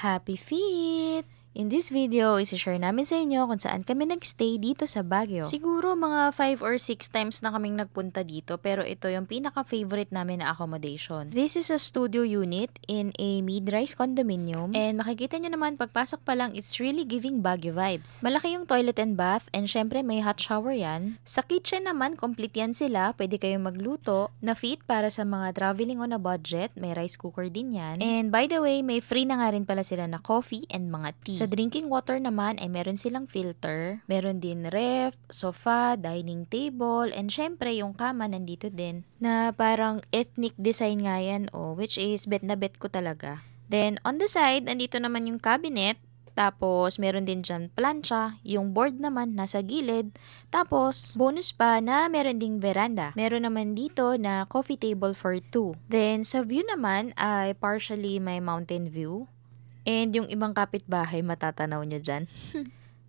Happy Feet! In this video, isi-share namin sa inyo kung saan kami nagstay dito sa Baguio. Siguro mga 5 or 6 times na kaming nagpunta dito, pero ito yung pinaka-favorite namin na accommodation. This is a studio unit in a mid-rise condominium, and makikita nyo naman pagpasok pa lang, it's really giving Baguio vibes. Malaki yung toilet and bath, and syempre may hot shower yan. Sa kitchen naman, complete yan sila. Pwede kayong magluto, na fit para sa mga traveling on a budget. May rice cooker din yan. And by the way, may free na nga rin pala sila na coffee and mga tea. Sa drinking water naman ay meron silang filter, meron din ref, sofa, dining table, and syempre yung kama nandito din na parang ethnic design nga yan, which is bet na bet ko talaga. Then on the side, nandito naman yung cabinet, tapos meron din dyan plancha, yung board naman nasa gilid, tapos bonus pa na meron ding veranda. Meron naman dito na coffee table for two. Then sa view naman ay partially may mountain view. And yung ibang kapitbahay, matatanaw nyo dyan.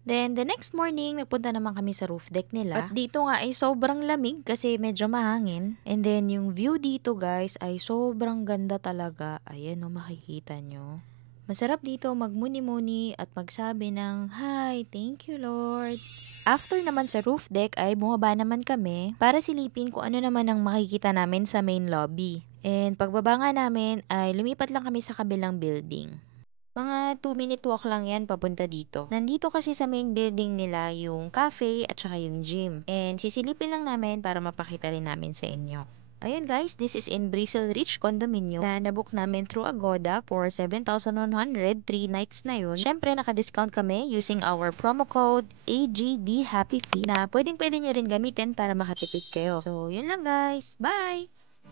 Then, the next morning, nagpunta naman kami sa roof deck nila. At dito nga ay sobrang lamig kasi medyo mahangin. And then, yung view dito guys ay sobrang ganda talaga. Ayan o, makikita nyo. Masarap dito magmuni-muni at magsabi ng, "Hi, thank you Lord." After naman sa roof deck ay bumaba naman kami para silipin kung ano naman ang makikita namin sa main lobby. And pagbaba nga namin ay lumipat lang kami sa kabilang building. Mga 2-minute walk lang yan papunta dito. Nandito kasi sa main building nila yung cafe at saka yung gym. And sisilipin lang namin para mapakita rin namin sa inyo. Ayun guys, this is in Bristle Ridge Condominium na nabook namin through Agoda for 7,100, 3 nights na yun. Syempre, naka-discount kami using our promo code AGD Happy Feet na pwedeng-pwede nyo rin gamitin para makatipid kayo. So, yun lang guys. Bye!